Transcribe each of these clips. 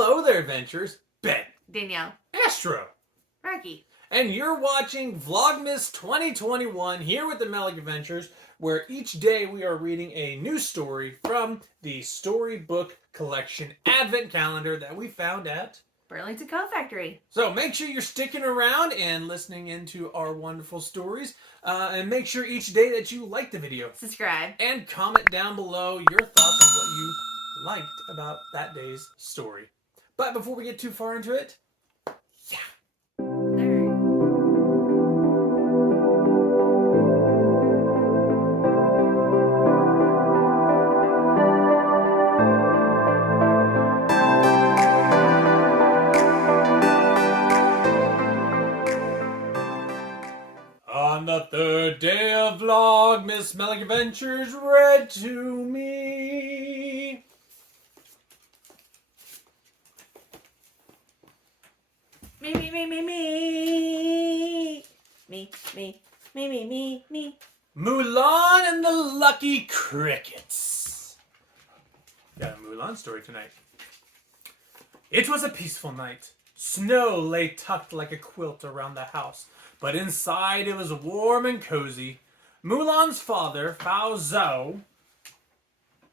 Hello there, adventurers. Ben. Danielle. Astro. Rocky. And you're watching Vlogmas 2021 here with the Melick Adventures, where each day we are reading a new story from the Storybook collection advent calendar that we found at Burlington Coat Factory. So make sure you're sticking around and listening into our wonderful stories. And make sure each day that you like the video. Subscribe. And comment down below your thoughts on what you liked about that day's story. But before we get too far into it, on the third day of Vlogmas, Melick Adventures read to me. Me. Mulan and the Lucky Crickets. Got a Mulan story tonight. It was a peaceful night. Snow lay tucked like a quilt around the house, but inside it was warm and cozy. Mulan's father, Fa Zhao,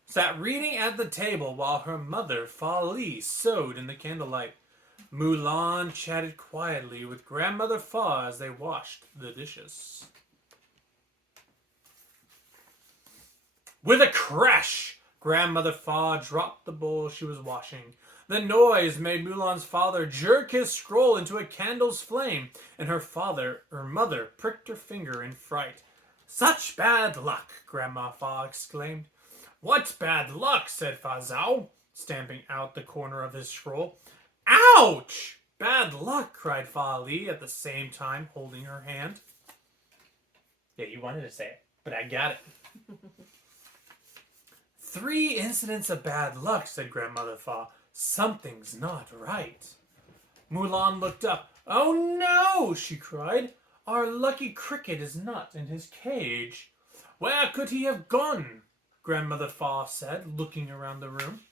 sat reading at the table while her mother, Fa Li, sewed in the candlelight. Mulan chatted quietly with Grandmother Fa as they washed the dishes. With a crash, Grandmother Fa dropped the bowl she was washing. The noise made Mulan's father jerk his scroll into a candle's flame, and her mother pricked her finger in fright. "Such bad luck!" Grandma Fa exclaimed. "What's bad luck?" said Fa Zhao, stamping out the corner of his scroll. "Ouch! Bad luck!" cried Fa Li at the same time, holding her hand. Yeah, you wanted to say it, but I got it. 3 incidents of bad luck, said Grandmother Fa. Something's not right. Mulan looked up. "Oh no!" she cried. "Our lucky cricket is not in his cage." "Where could he have gone?" Grandmother Fa said, looking around the room.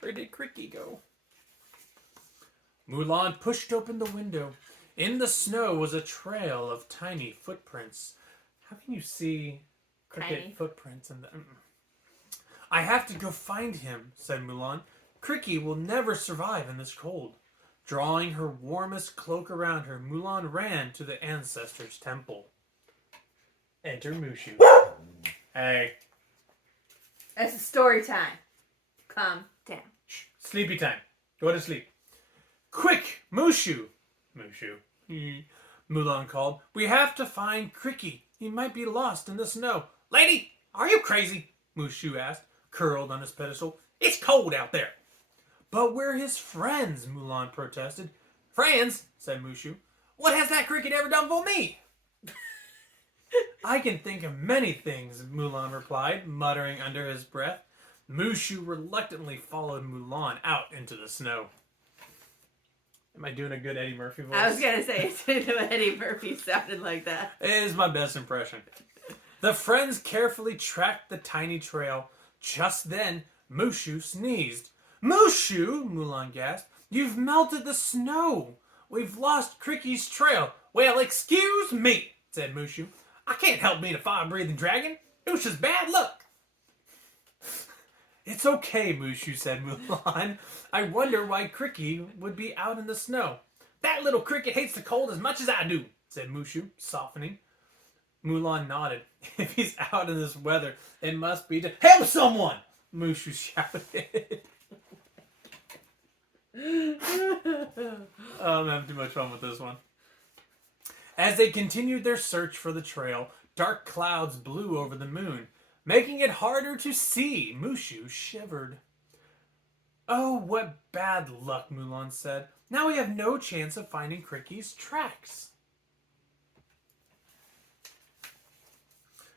Where did Cricket go? Mulan pushed open the window. In the snow was a trail of tiny footprints. How can you see cricket footprints in the... "I have to go find him," said Mulan. "Cricket will never survive in this cold." Drawing her warmest cloak around her, Mulan ran to the ancestors' temple. Enter Mushu. Hey. It's story time. Calm down. Shh. Sleepy time. Go to sleep. "Quick, Mushu!" Mulan called. "We have to find Cricket. He might be lost in the snow." "Lady, are you crazy?" Mushu asked, curled on his pedestal. "It's cold out there." "But we're his friends," Mulan protested. "Friends?" said Mushu. "What has that cricket ever done for me?" "I can think of many things," Mulan replied, muttering under his breath. Mushu reluctantly followed Mulan out into the snow. Am I doing a good Eddie Murphy voice? I was going to say, Eddie Murphy sounded like that. It is my best impression. The friends carefully tracked the tiny trail. Just then, Mushu sneezed. "Mushu!" Mulan gasped. "You've melted the snow. We've lost Cricky's trail." "Well, excuse me," said Mushu. "I can't help being a fire-breathing dragon. It was just bad luck." "It's okay," Mushu said Mulan. "I wonder why Cricky would be out in the snow." "That little cricket hates the cold as much as I do," said Mushu, softening. Mulan nodded. "If he's out in this weather, it must be to help someone!" Mushu shouted. I'm having too much fun with this one. As they continued their search for the trail, dark clouds blew over the moon, making it harder to see. Mushu shivered. "Oh, what bad luck," Mulan said. "Now we have no chance of finding Cricky's tracks."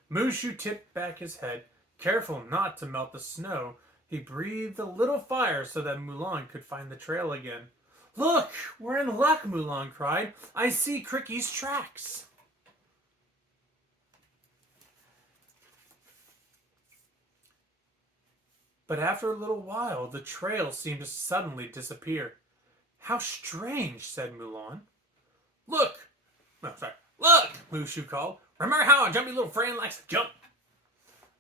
Mushu tipped back his head. Careful not to melt the snow, he breathed a little fire so that Mulan could find the trail again. "Look, we're in luck," Mulan cried. "I see Cricky's tracks." But after a little while, the trail seemed to suddenly disappear. How strange, said Mulan. Look! No, sorry. Look! Mushu called. Remember how our jumpy little friend likes to jump?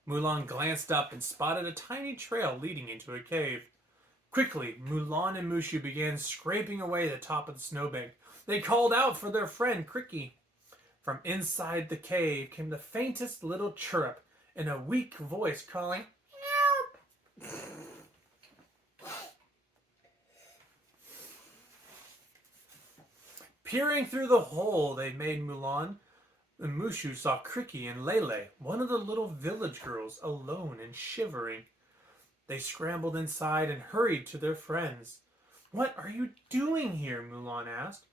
Mulan glanced up and spotted a tiny trail leading into a cave. Quickly, Mulan and Mushu began scraping away the top of the snowbank. They called out for their friend Cricky. From inside the cave came the faintest little chirrup and a weak voice calling, "Help!" Peering through the hole they made, Mulan and Mushu saw Cricky and Lele, one of the little village girls, alone and shivering. They scrambled inside and hurried to their friends. What are you doing here? Mulan asked.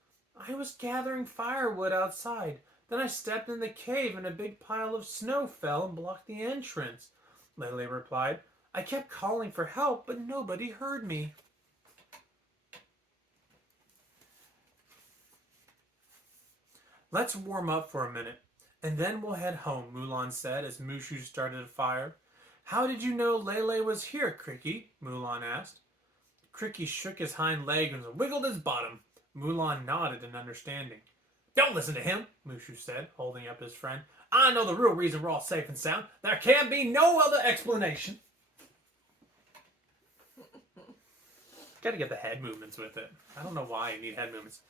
I was gathering firewood outside. Then I stepped in the cave and a big pile of snow fell and blocked the entrance. Lele replied. I kept calling for help, but nobody heard me. Let's warm up for a minute, and then we'll head home, Mulan said as Mushu started a fire. How did you know Lele was here, Cricky? Mulan asked. Cricky shook his hind leg and wiggled his bottom. Mulan nodded in understanding. Don't listen to him, Mushu said, holding up his friend. I know the real reason we're all safe and sound. There can be no other explanation. Gotta get the head movements with it. I don't know why you need head movements.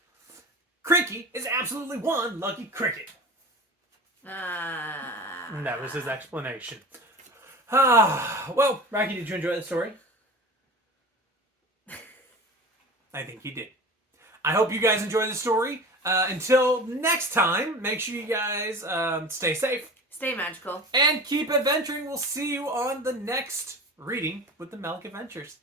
Cricky is absolutely one lucky cricket. And that was his explanation. Well, Rocky, did you enjoy the story? I think he did. I hope you guys enjoyed the story. Until next time, make sure you guys stay safe. Stay magical. And keep adventuring. We'll see you on the next reading with the Melick Adventures.